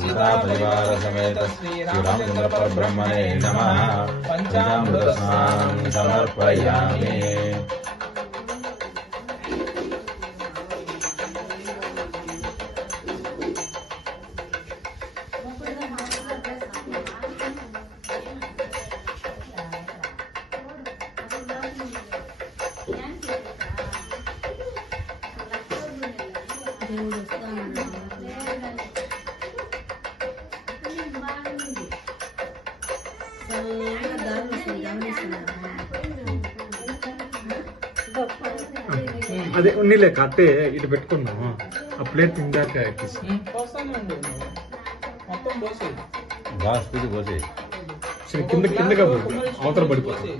सीता परिवार समेत श्री रामचंद्र परब्रह्मणे नमः। पंचामृत स्नानं समर्पयामि। అదే ఉన్నీలే కట్టే ఇటు పెట్టుకున్నాము ఆ ప్లేట్ ఇందాక కిందగా అవతల పడిపోతుంది.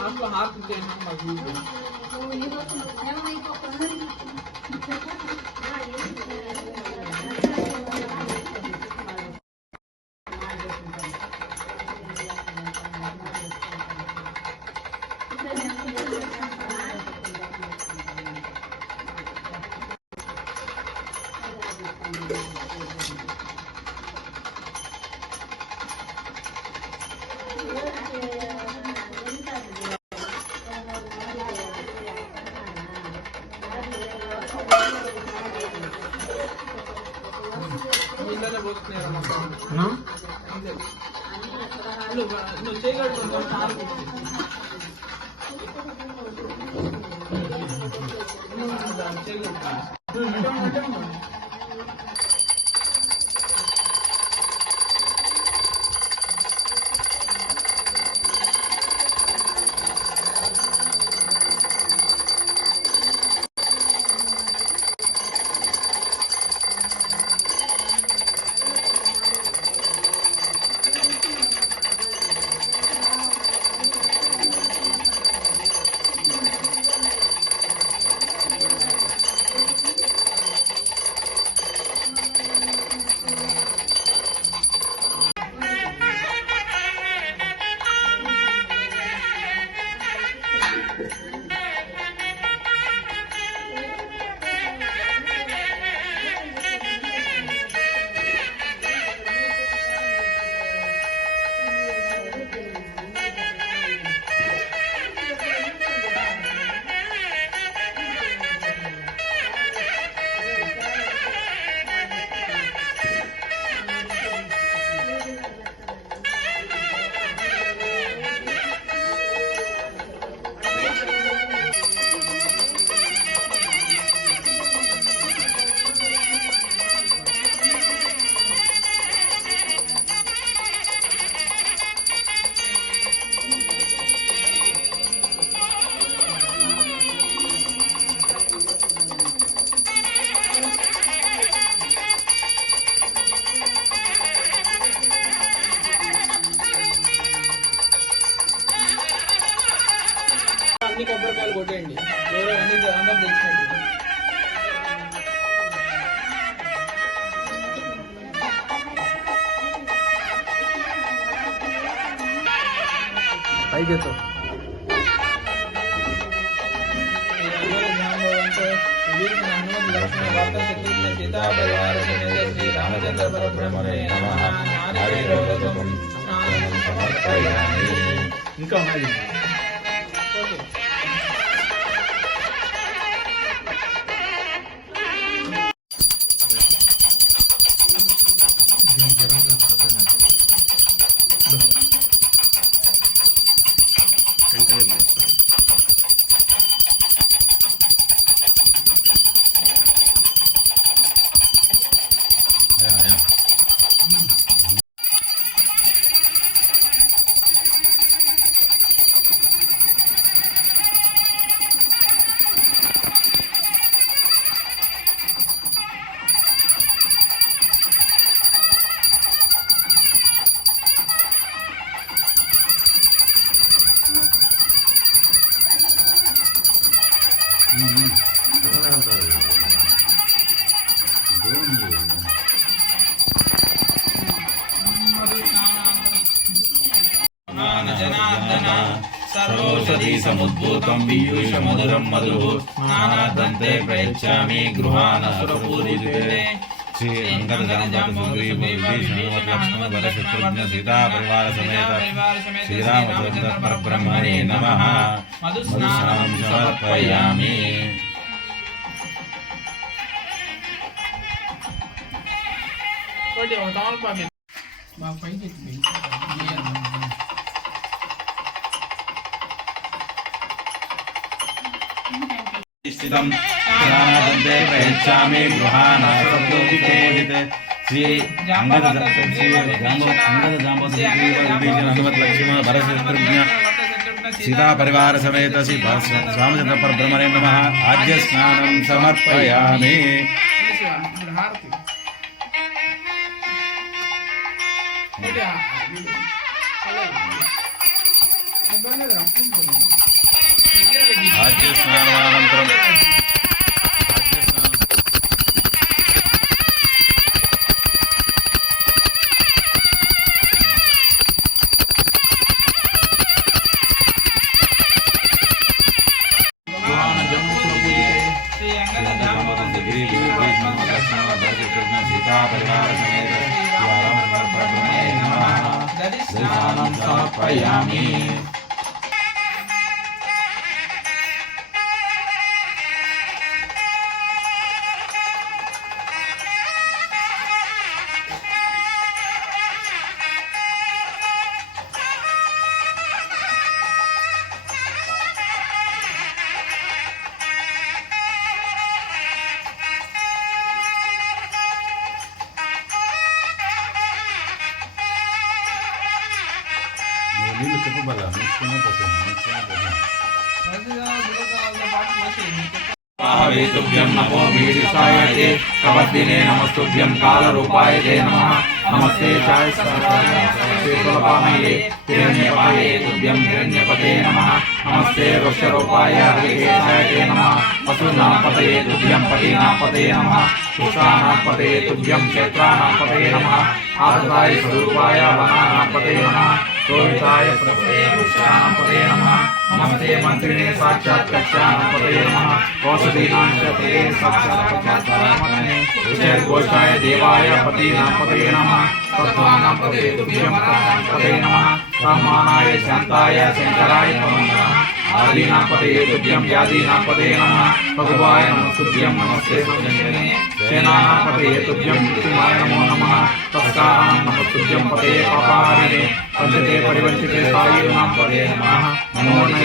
మొత్తం హార్ట్ నువ్వు చేయగలరు అన్ని కొబ్బరికాయలు కొట్టేయండి. ఎవరో అన్ని అందరం తెచ్చినట్టు పైకెత్తు. రామచంద్ర పరబ్రహ్మణే నమః. ఇంకా ఉన్నాయి. జనార్దన సర్వౌషధి సముద్భూతం పీయూష మధురం మధు నానాదంతే ప్రయచ్చామి గృహాన సురపూజితే శ్రీ అంగద సీతా పరివార సమేత శ్రీరామచంద్ర పరబ్రహ్మణే నమః మధుస్నానం సమర్పయామి. ఒకటి ఒక తమలపాకు బాగా పైకి ఎత్తి స్థితం నానాదంతే ప్రయచ్చామి గృహాన సురపూజితే శ్రీ అంగద లక్ష్మణ భరతశత్రుఘ్న సీతా పరివార సమేత శ్రీ రామచంద్ర పరబ్రహ్మణే నమః ఆద్య స్నానం సమర్పయామి. ఇప్పుడు హారతి ఒకటి ఆద్య స్నానానంతరం సీతా పరివార సమేత రామచంద్ర పరబ్రహ్మణే నమః దర్శనం సమర్పయామి. నీళ్ళు చెప్పబల తుభ్యం నమో వీడిసాయతే కవర్దినే నమస్తుభ్యం కాలరూపాయతే నమః నమస్తే ఛాయస్వరపామయే హిరణ్యపాయే తుభ్యం హిరణ్యపతే నమః నమస్తే వృక్షరూపాయ హరికేశాయతే నమః పశూనాం పతయే తుభ్యం పటీనాం పతయే నమః పుష్పానాం పతయే తుభ్యం క్షేత్రానాం పతయే నమః ఆదరాయ స్వరూపాయ వనానాం పతయే నమః రోహితాయ ప్రపదే వృక్షానాం పతయే నమః నమస్తే మంత్రిణే సాక్షాత్ కక్షానాం పతయే నమః ఓషధీనాం చ పతయే సాక్షాత్ కక్షాత్మనే ఘోషాయ దేవాయ పతీనాం పతయే నమః తత్వానాం పతయే తుభ్యం పతయే నమః బ్రహ్మాణాయ శాంతాయ శంకరాయ నమః ఆదీనాం పతయే తుభ్యం వ్యాధీనాం పతయే నమః భగవాయ నమస్తుభ్యం నమస్తే సంజనే సేనానాం పతయే తుభ్యం మృత్యుమాయ నమో నమః తస్కారాం నమస్తుభ్యం పతయే పాపాహరిణే పంచతే పరివంచితే సాయునాం పతయే నమః నమో నమః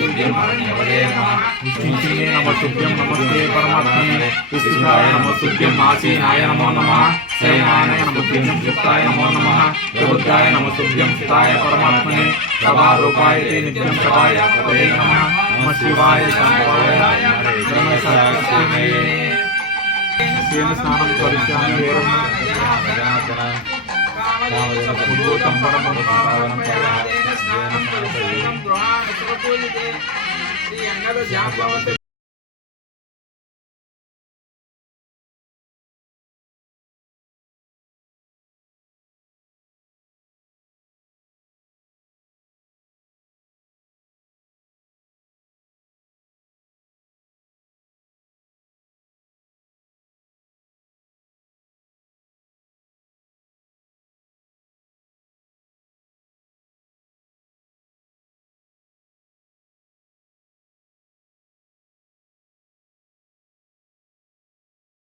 తుభ్యం పతయే నమః విష్ణునే నమస్తుభ్యం నమస్తే పరమాత్మనే విష్ణురాయ నమస్తుభ్యం ఆసీనాయ నమో నమః శయనాయ నమస్తుభ్యం చిత్తాయ నమో నమః ప్రబుద్ధాయ నమస్తుభ్యం చిత్తాయ పరమాత్మనే సభారూపాయ తే నిత్యం సభాయ పతయే నమః నమః శివాయ శంకరాయ బ్రహ్మసత్యమే స్నానం కరిష్యామి ఉద్భూతం పరమం